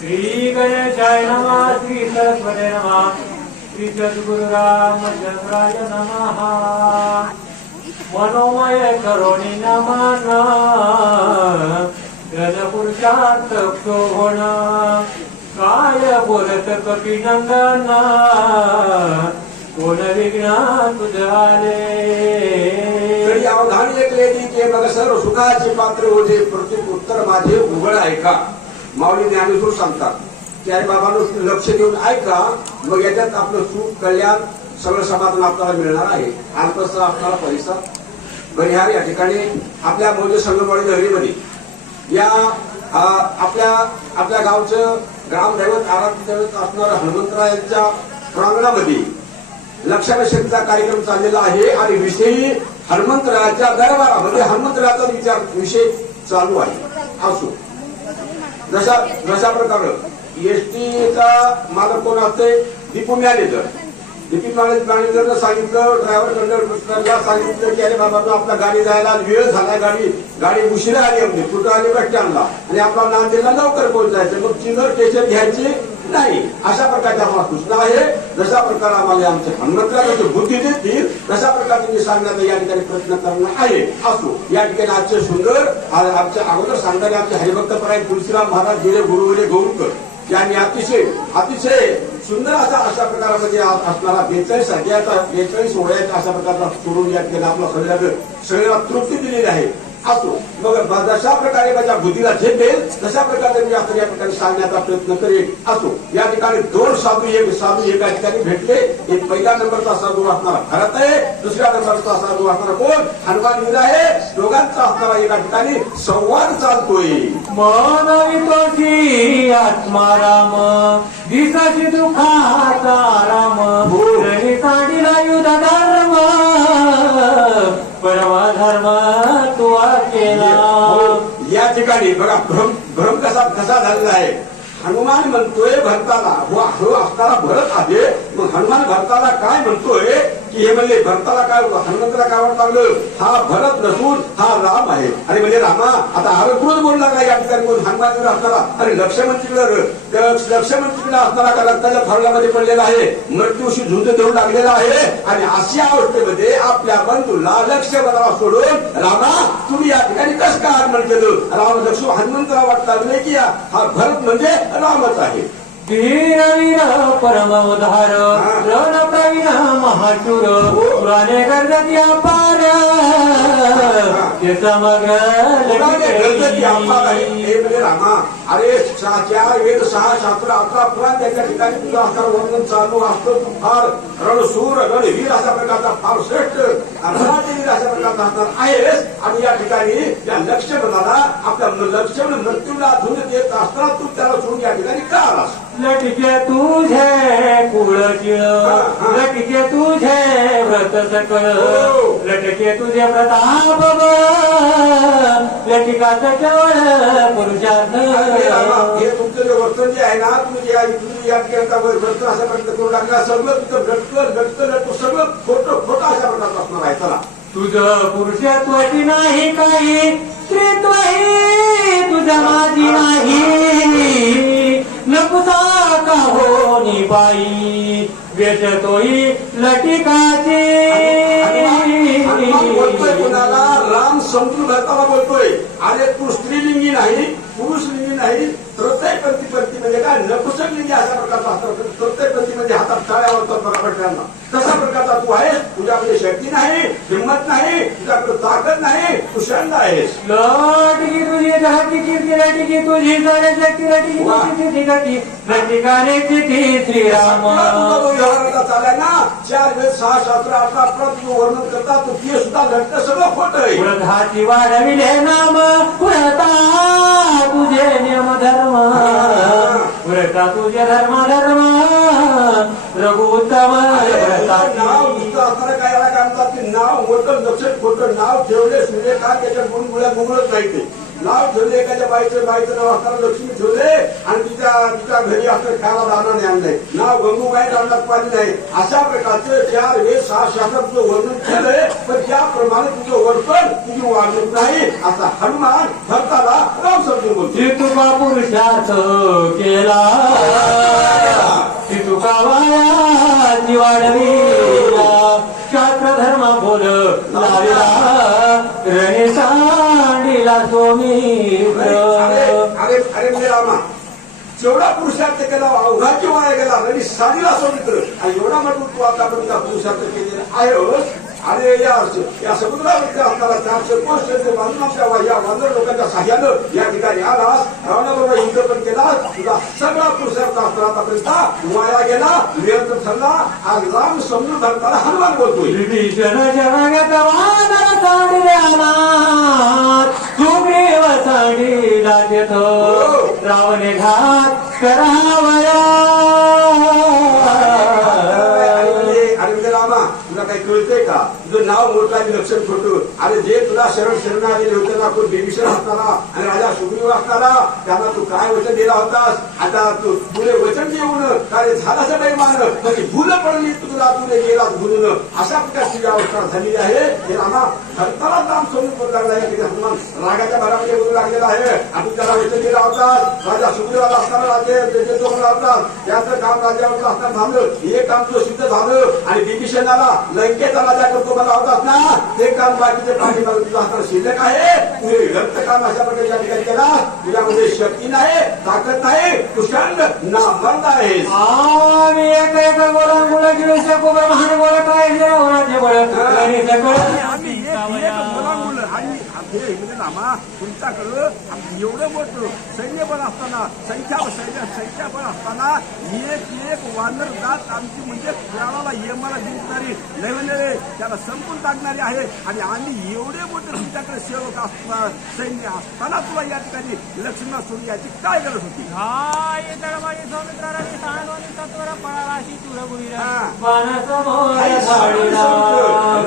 श्री गणेशाय नमः, श्री सरस्वते नमः, श्री सद्गुरुरामचंद्राय नमः। मनोमय करोणी नमन, पुरुषार्थ शोभन, काय बोलत कपिनंदन, कोण विघ्न तुझ आले। तरी अवधान ऐकले की बघ सर्व सुखाचे पात्र होते, प्रत्येक उत्तर माझे उघड ऐका। माऊली ज्ञानेश्वर सांगतात की आई बाबांनो लक्ष देऊन ऐका, मग याच्यात आपलं सुख कल्याण सगळं समाधान आपल्याला मिळणार आहे। अल्पसा आपल्याला पैसा बनिहार या ठिकाणी आपल्या मौजे संगमवाडी लहरीमध्ये या आपल्या गावचं ग्रामदैवत आराध्य दैवत असणाऱ्या हनुमंतरायांच्या प्रांगणामध्ये लक्षाभिषेकचा कार्यक्रम चाललेला आहे आणि विषयी हनुमंतरायाच्या दरबारामध्ये हनुमंतरायाचा विषय चालू आहे। असो जशा प्रकारे एसटीचा मालक कोण असते, डिपो मॅनेजर। डिपो मॅनेजरनं सांगितलं, ड्रायव्हर कंडक्टरला सांगितलं की अरे बाबा आपला गाडी जायला वेळ झाला, गाडी उशिरा आली, आमची कुठं आली बस स्टँडला आणि आपला नांदेडला लवकर पोहोचायचं, मग चिल्लर स्टेशन घ्यायची नाही। अशा प्रकारच्या आम्हाला सूचना आहे। जशा प्रकारे आम्हाला आमच्या हनुमंतराला बुद्धी देतील तशा प्रकारे मी सांगण्याचा या ठिकाणी प्रयत्न करणार आहे। असो या ठिकाणी आजचे सुंदर आमच्या अगोदर सांगणारे आमचे हरिभक्तपरायण तुळशीराम महाराज गेले गुरुवले गौरकर यांनी अतिशय सुंदर अशा प्रकारामध्ये असणारा 42 ओळ्याचा अशा प्रकारचा सोडून या ठिकाणी आपल्या शरीराला तृप्ती दिलेली आहे। असो मग जशा प्रकारे माझ्या बुद्धीला झेपेल तशा प्रकारे मी आता या ठिकाणी सांगण्याचा प्रयत्न करेन। असो या ठिकाणी दोन साधू एका ठिकाणी भेटले। एक पहिला नंबरचा साधू असणारा भरत आहे, दुसऱ्या नंबरचा साधू असणारा कोण, हनुमानवीर आहे। दोघांचा असणारा एका ठिकाणी संवाद चालतोय। मनवितोषी आत्मा राम, दिसाची दुःखाचा राम, भूरणी काढिला युध धर्म, परवा धर्म तू केला। या ठिकाणी बघा भ्रम कसा झालेला आहे। हनुमान म्हणतोय भरताला, हो असताना भरत आहे, मग हनुमान भरताला काय म्हणतोय की हे म्हणले भरताला काय हनुमंताला काय वाटत लागलं, हा भरत नसून हा राम आहे। आणि म्हणजे रामा आता हरक्रोध बोलला का या ठिकाणी कोण हनुमान असताना, आणि लक्ष्मण तिकडे असताना का रक्ताच्या फळामध्ये पडलेला आहे, मृत्यूशी झुंज देऊ लागलेला आहे। आणि अशा अवस्थेमध्ये आपल्या बंधूला लक्ष्मणाला सोडून रामा तुम्ही या ठिकाणी कसं काय आगमन केलं। राम लक्ष्मण हनुमंताला वाटत लागले की हा भरत म्हणजे रामच आहे। वीर परम उधार, रण प्रवीण महाशूर, पुराणे गर्जती अपार, समग्र रामा अरे 4 वेद 6 शास्त्र 11 पुराण त्याच्या ठिकाणी तुझं असणार वर्णन चालू असतं। तू फार रणशूर रणवीर अशा प्रकारचा फार श्रेष्ठ रणवीर अशा प्रकारचा असणार आहेस। आणि या ठिकाणी या लक्ष्मणाला आपल्या लक्ष्मण मृत्यूला झुंज देत असताना तू त्याला सोडून या ठिकाणी का आलास। लटके तुझे कुळचिळ, लटके तुझे व्रत सकळ, लटके तुझे प्रताप, लटिकाच केवळ पुरुषार्थ। हे तुमचं जे वर्तन जे आहे ना, तुम्ही या ठिकाणी व्रत अशा प्रकारे करू लागला, सगळं तुझं गटकं सगळं खोटं अशा प्रकारचं असणार आहे। चला तुझं पुरुषत्वाची नाही काही, स्त्रीत्वही तुझ्या माझी नाही, नकुसा का होनी बाई, व्यसतोही लटिकाची। बोलतोय कोणाला, राम समजून भरताना बोलतोय अरे तू स्त्रीलिंगी नाही पुरुष लिंगी नाही, तृतीय पंथी म्हणजे काय नपुसक लिंगी अशा प्रकारचा असतो। तृतीय पंथी म्हणजे हातात टाळ्या होतात बरोबर त्यांना, तशा प्रकारचा तू आहेस। तुझ्याकडे शक्ती नाही, हिंमत नाही, तुझ्याकडे ताकद नाही, तू शंड आहेस। लटकी तुझी धाटिकी लटकी तुझी सारे शक्ती लटकी तुझी घटी लटिकाने चिठी श्रीराम। चालाय ना 4 वेद 6 शास्त्र 11 पुराण तू वर्णन करता, तू ते सुद्धा लटकं सगळं खोट आहे। पुरधाची वाढविले नाम, पुरता तुझे नियम धर्म, पुरता तुझे धर्म रघुत्तम। नाव असणारा काय म्हणतात की नाव मोठं लक्षात खोटं नाव ठेवले सूर्यकांत त्याच्या गुणगुळ्या गुंगळत नाही ते नाव ठेवले। एखाद्या बाईचं नाव असताना लक्ष्मी ठेवले आणि तिच्या घरी असं खायला दाना नाही आणलंय, नाव गंगूबाई रामनाथ पाणी नाही। अशा प्रकारचे 4 वेद 6 शास्त्र तुझं वर्णन केलंय, पण त्याप्रमाणे तुझं वर्तन तुझी वागणूक नाही असा हनुमान भक्ताला राम समजून बोलतो जी तुका पुरुषार्थ केला ती तुका वायाची वाढवी शास्त्र धर्म बोल लाविला रणे सांडिला सोमी अरे म्हणजे रामा जेवढा पुरुषार्थ केला अवघाची वाया गेला आणि साडीला मित्र आणि एवढा म्हटलं तू आतापर्यंत पुरुषार्थ केलेला आहे अरे या समुद्रामध्ये असताना 400 कोस बांधून आपल्या या वानर लोकांच्या साह्यानं या ठिकाणी आलास रावणाबरोबर युद्ध पण केला तुझा सगळा पुरुषार्थ असताना आतापर्यंत वाया गेला निरंतर ठरला आज राम समजून धरताना हनुमान बोलतोय विभीषण जनागत वानर सांडिला सुग्रीव सांडिला तेथ रावणे घात करावया रामा तुला काही कळतंय का तुझं नाव मोठं आणि लक्षण खोटं अरे जे तुला शरण आलेले होते ना कोण विभीषण असताना आणि राजा सुग्रीव असताना त्यांना तू काय वचन दिला होतास आता तू तुले वचन देऊन काय झालाच नाही मान म्हणजे भूल पडली तुला तुले गेला भूलून अशा प्रकारची अवस्था झालेली आहे हे रामा भरताला नाम सोडून बोलू लागला आहे हनुमान रागाच्या भरामध्ये बोलू लागलेला आहे आपण त्याला वचन दिला होता राजा सुग्रीवाला असताना राजे जोडला होता त्याचं काम राजावर असताना झालं हे काम तुझं सिद्ध झालं आणि विभीषणाला लंकेचा राजा करतो मला होतात ना ते काम बाकीचे पाठीमागे तुझा हातात शिल्लक आहे तुझे व्यक्त काम अशा प्रकारे या ठिकाणी केला तुझ्यामध्ये शक्ती नाही ताकद नाही कुशंड नामर्द आहेस आम्ही एक गोळा गोळा घेऊ शकू महान गोळा काय होण्याचे बळ आणि रामा तुमच्याकडं एवढं मोठं सैन्यबळ असताना संख्याबळ असताना एक वानर जात आमची म्हणजे प्राणाला यमाला जिंकणारी नव्हे त्याला संपून टाकणारी आहे आणि आम्ही एवढे मोठे तुमच्याकडे सेवक असताना सैन्य असताना तुला या ठिकाणी लक्ष्मणा सोडून याची काय गरज होती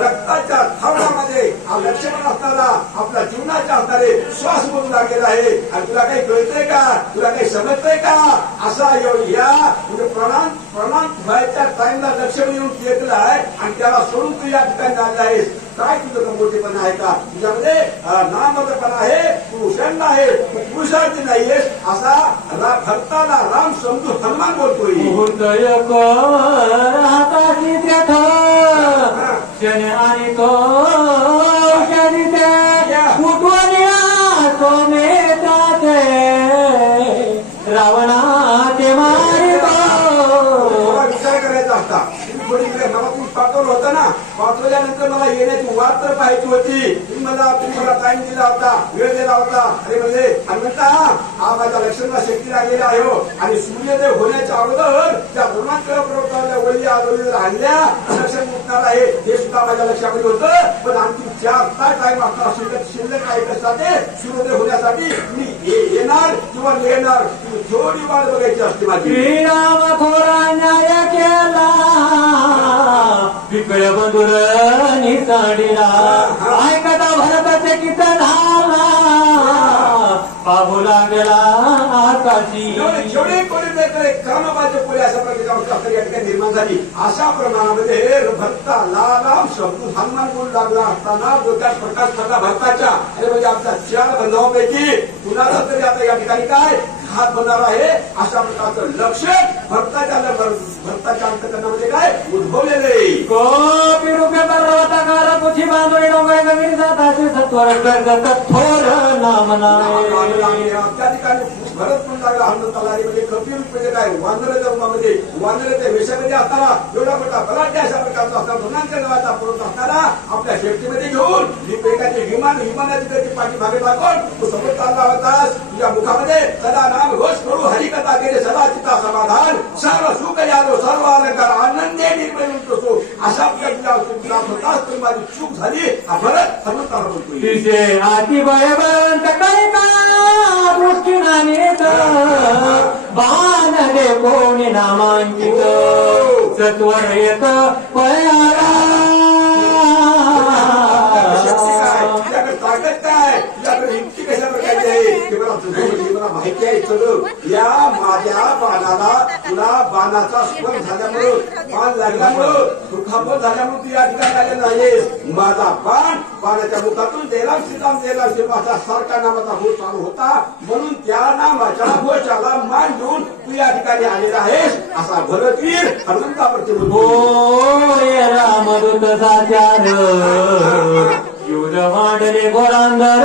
रक्ताच्या थावण्यामध्ये लक्ष्मण असताना आपल्या जीवनाच्या आधारे श्वास बोलू लागलेला आहे आणि तुला काही कळतंय का तुला काही समजतंय का असा या म्हणजे प्रणाम व्हायच्या टाइमला लक्ष्मण येऊन टेकलाय आणि त्याला सोडून तू या ठिकाणी आलेला आहेस काय तुझं मोठेपणा आहे का तुझ्यामध्ये नामपणा आहे तू उषण आहे तू पुरुषार्थी नाहीयेस असा भक्ताला राम समजू हनुमान बोलतोय हाताची त्र्यथ शने आणि तो रावणाचे विचार करायचा असता तुम्ही मला तुम्ही पाठवलं होतं ना पाठवल्यानंतर मला येण्याची वाट तर पाहायची होती तुम्ही मला टाइम दिला होता वेळ दिला होता अरे म्हणजे हनुमंता हा माझ्या लक्ष्मणला शक्ती लागलेला आहे हो आणि सूर्योदय होण्याच्या अगोदर त्या धर्मांकडे वळी आजोबा आणल्या लक्ष्मण मुकणार आहे हे सुद्धा माझ्या लक्षामध्ये होतं पण आणखी 4 तास टाइम असणार शिल्लक काही कशासाठी सूर्योदय होण्यासाठी मी येणार किंवा येणार तुम्ही थोडी वाट बघायची असते माझी श्रीराम थोरा न्याय केला विकळ बंधुर निसाडीला ऐकता भरताचे कीर्तनाला पाहू लागला आकाशी जेवढे कोणी कामाबाचे पुढे अशा प्रकारची या ठिकाणी निर्माण झाली अशा प्रमाणामध्ये भक्ताला राम शब्द हनुमान बोलू लागला असताना डोक्यात प्रकाश पडला भक्ताच्या अरे म्हणजे आमच्या 4 बंधवांपैकी कुणाला तरी आता या ठिकाणी काय हात बनणार आहे अशा प्रकारचं लक्ष भक्ताच्या अंतकरणामध्ये काय उद्भवलेले कोपी रुपये पर्वताकार पुठी बांधोळी डोंगर गगन जाताचे सत्वर गर्द थोर नाम त्या ठिकाणी भरत पण लागला हनुमंताला म्हणजे कपिल म्हणजे काय वानराच्या वेशामध्ये असताना एवढा मोठा बलाढ्य अशा प्रकारचा असताना धोरणांच्या नावाचा पर्वत असताना आपल्या शेपटीमध्ये घेऊन विपेकाचे विमानाची त्याची पाठी मागे टाकून तू समोर चालला होतास तुझ्या मुखामध्ये सदा नाम घोष करू हरिकथा केले सदा चिता समाधान सर्व सुख यालो सर्व अलंकार आनंदे निर्मळ होतो अशा प्रकारच्या होतास तर माझी चूक झाली हा भरत हनुमंताला बोलतोय तिचे आती भयवंत काही का दृष्टीनाने बाण दे कोणी नामांकित सत्वर येत पयाला ताकद काय तुझ्याकडे युक्ती कशा प्रकारची आहे ते मला माहिती आहे सगळं. या माझ्या बाणाला तुला बाणाचा स्पर्श झाल्यामुळं बाण लागल्यामुळं दुखापत झाल्यामुळे तू या ठिकाणी आलेला आहेस. माझा बाणाच्या मुखातून देलाम श्रीराम असा सारखा नामाचा घोष चालू होता म्हणून त्या नामाच्या घोषाला मान देऊन तू या ठिकाणी आलेला आहेस असा भरतवीर हनुमंतावरती होय रामदूत साचार युध मांडले घोरांगर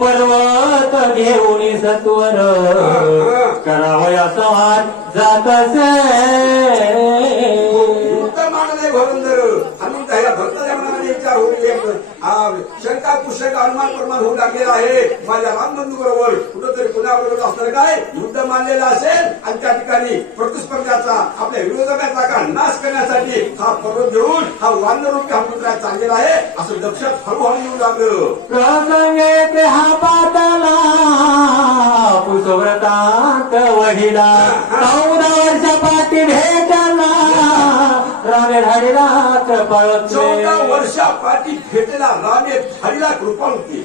पर्वत घेऊन सत्वर करावया संहार जात असे मानले घोरंदर हनुमंत ह्या भक्ताच्या मनामध्ये विचार होऊ शंका कुशंका अनुमान प्रमाण होऊ लागलेला आहे. माझ्या रामबंधू बरोबर कुठंतरी कुणाबरोबर असणार काय युद्ध मानलेलं असेल आणि त्या ठिकाणी प्रतिस्पर्ध्याचा आपल्या विरोधकाचा का नाश करण्यासाठी हा पर्वत घेऊन हा वानर रूपी हनुमंत चाललेला आहे असं लक्षात हळूहळू येऊ लागलं. प्रसंगे हा पातला पुष्पव्रतांत वहिला 14 वर्ष पाठी भेटला रामे धाडीला कृपाळत 14 वर्षापाठी भेटला रामे धाडीला कृपाळती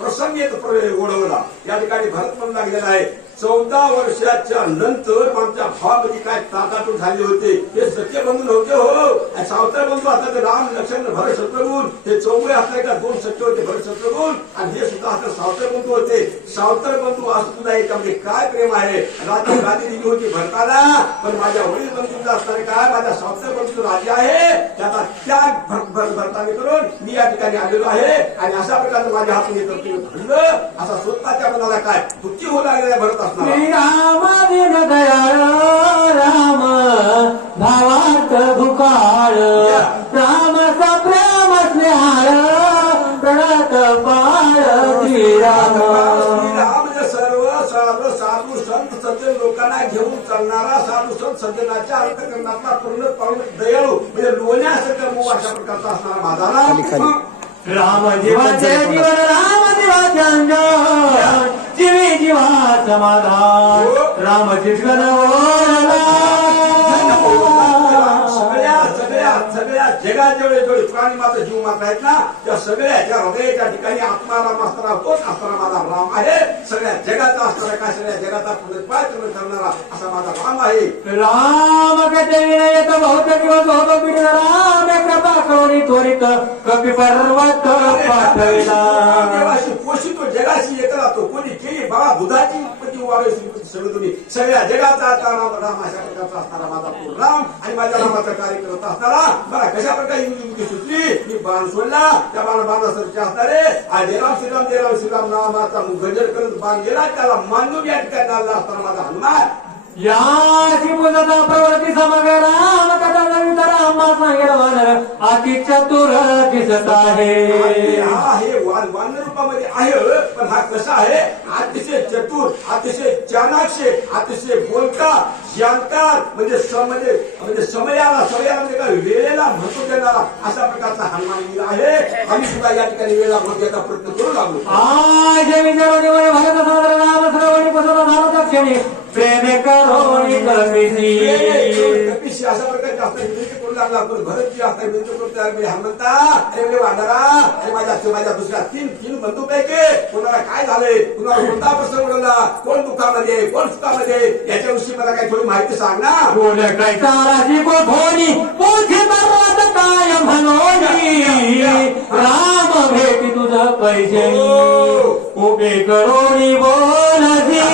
प्रसंगेत ओढवला. या ठिकाणी भरत म्हणून लागलेला आहे 14 वर्षाच्या नंतर आमच्या भावामध्ये काय ताटातूट झाले होते. हे सत्य बंधू नव्हते हो सावत्र बंधू असतात राम लक्ष्मण भरत शत्रुघ्न हे चौघे असले का 2 सत्य होते भरत शत्रुघ्न आणि हे सुद्धा असं सावत्र बंधू होते. सावत्र बंधू असं सुद्धा याच्यामध्ये काय प्रेम आहे. रात्री गादी दिली होती भरताना पण माझ्या वडील बंधूंचा असणारे काय माझ्या सावत्र बंधू राजा आहे त्याचा त्याग भरताने करून मी या ठिकाणी आलेलो आहे आणि अशा प्रकारचं माझ्या हातून घडलं असा स्वतःच्या मनाला काय दुःखी होऊ लागलेला भरत श्रीराम दिन दयाळ राम भावार्थ भुकाळ रामचा प्रेम स्नेहाळ प्रणत पाळ श्रीराम म्हणजे सर्व साधू संत सज्जन लोकांना घेऊन चालणारा साधू संत सज्जनाच्या अंतकरणातला पूर्ण दयाळू म्हणजे लोण्यासारखं मोह अशा प्रकारचा असणारा माझा राम जीवाचे जीवन राम जीवाचे अंजन जीवी जीवा समाधान राम चिष्कन सगळ्या जगाजेवढे जेवढे प्राणी मात्र जीव मात्र आहेत ना त्या सगळ्याच्या हृदयाच्या ठिकाणी आत्मा राम असणारा तोच असणारा माझा राम आहे. सगळ्या जगाचा असणारा काय सगळ्या जगाचा पुनर्पाय करणारा असा माझा राम आहे. राम कथे विनयत बहुत दिवस होतो पीडित राम कृपा करुणी त्वरित कपी पर्वत पाठविला. देवाशी पोषितो जगाशी एक राहतो कोणी केली बाळा दुधाची उत्पत्ती व्हावी सगळं तुम्ही सगळ्या जगाचा राम अशा प्रकारचा असणारा माझा तो राम आणि माझ्या रामाचा कार्य करत असणारा मला कशा प्रकारे युक्ती सुचली मी बाण सोडला त्या बाणासारखे असणारे देराम श्रीराम नामाचा गजर करत बाण गेला त्याला मानून या ठिकाणी आला असताना माझा हनुमान याची मुदता प्रवृत्ती समग्र राम कथा नवीन राम सांगेल वानर अति चतुर दिसत आहे. हा हे वानर रूपामध्ये आहे पण हा कसा आहे अतिशय चतुर अतिशय चाणाक्ष अतिशय बोलका जाणकार म्हणजे समयाला म्हणजे काय वेळेला महत्व देणारा अशा प्रकारचा हनुमान वीर आहे. आम्ही सुद्धा या ठिकाणी वेळेला महत्व देण्याचा प्रयत्न करू लागलो. आज विचारणी भारत सादर राम श्रवणी पसंत भारत क्षणी प्रेम करोणी कपिशी अशा प्रकारचे असतात विनंती करू लागला पण भरतजी असतात विनंती करतो हनुमंता अरे म्हणजे वानरा अरे माझ्या दुसऱ्या तीन बंधूपैकी कोणाला काय झालंय कुणाला कोणता प्रसंग उडवला कोण दुःखामध्ये कोण सुखामध्ये याच्याविषयी मला काही थोडी माहिती सांग ना. कोण काय ताराची कोठोनी मोठी पर्वत काय म्हणोनी राम भेटी तुझं पैसे उभे करोणी बोलती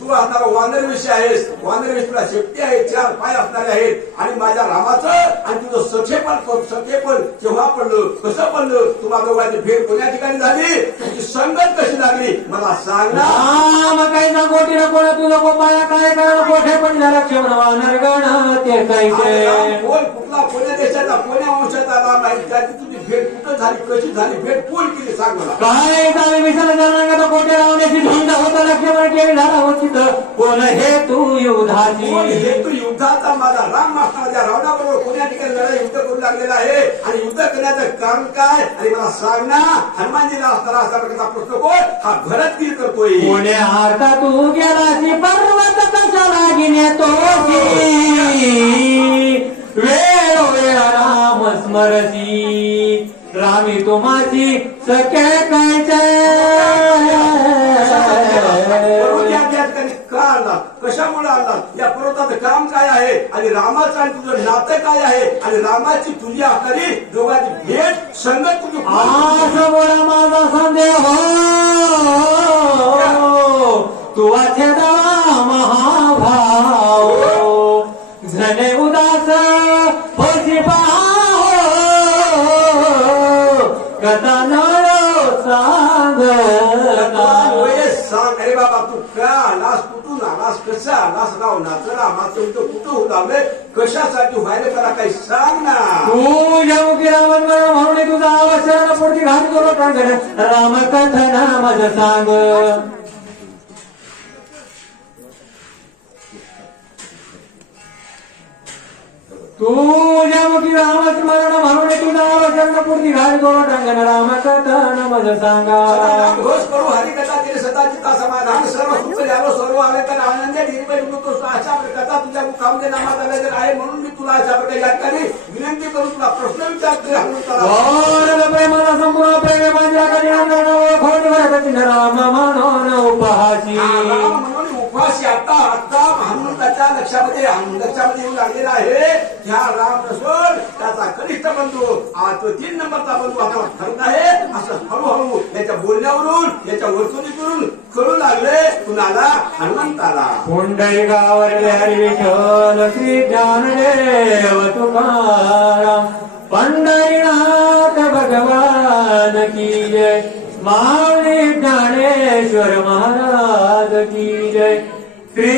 तू असणारा वानर विषय आहेस. वानर विषयला शेपटी आहे 4 पाय असणारे आहेत आणि माझ्या रामाचं आणि तुझं सखेपण केव्हा पडलं कसं पडलं तुम्हा दोघांची भेट कोण्या ठिकाणी झाली तुझी संगत कशी लागली मला सांग ना. काही ना गोटी ना कोणा तुझं गोपाया काय करा गोठे पण झाला क्षमण वानर गण ते कैसे कोण कुठला कोण्या देशाचा कोण्या वंशाचा राम आहे त्याची तुझी भेट कुठं झाली कशी झाली भेट कोण केली सांग मला. काय झाले विसर्जन जनांगा कोठे रावण्याची झुंड होता लक्ष्मण केली झाला होती कोण हे तू युद्धाचा माझा राम असताना रावणाबरोबर कोण्या ठिकाणी लढाई युद्ध करू लागलेला आहे आणि युद्ध करण्याचं कारण काय आणि मला सांग ना. हनुमानजीला असताना असा प्रकारचा प्रश्न कोण हा भरतगीर करतोय. कोण्या अर्धा तू गेला पर्वत कशाला घेणे तो वेळोवेळा राम स्मरती रामी तुम्हाची सख्या पर्वत का आलात कशामुळे आलात या पर्वताचं काम काय आहे आणि रामाचं आणि तुझं नातं काय आहे आणि रामाची तुझी आकारी दोघांची भेट संगत तुझी आज बोला माझा संदेह तू वाचेदा महाभाव झने उदास होशी कथा नळ सांग सांग अरे बाबा तू का आलास कुठून आलास कसा आलास राव नाचं रामाचं इथं कुठं होत आलंय कशासाठी व्हायला त्याला काही सांग ना तू जेव्हा रामन म्हणून तुझा आवाज शरण पुढची घात करू टांगण राम कथना माझ सांग तू जेव्हा रामस्मरण म्हणून तुझा आवाज शरण पुढची घात करू टांगण राम कथना माझ सांगा सदा घोष करू हरिकथा तिने सदा चित्ता समाधान सर्व सुख झालो सर्व आले तर आनंद निर्भय तो अशा कथा तुझ्या मुखामध्ये नामात आले तर आहे म्हणून मी तुला अशा प्रकारे या ठिकाणी विनंती करून तुला प्रश्न विचारतोय प्रेमाला संपूर्ण प्रेम राम म्हणून उपहासी म्हणून उपवासी आता आता हनुमंताच्या लक्षामध्ये येऊ लागलेला आहे ह्या राम नसून त्याचा कनिष्ठ बंधू आज तो 3 नंबरचा बंधू आता ठरत आहे असं हळूहळू याच्या बोलण्यावरून याच्या वर्तणुकीवरून कळू लागले कुणाला हनुमंताला पुंडलिकावर हरी विठ्ठल श्री ज्ञानदेव तुकाराम पंढरीनाथ भगवान की जय माऊली ज्ञानेश्वर महाराज की जय श्री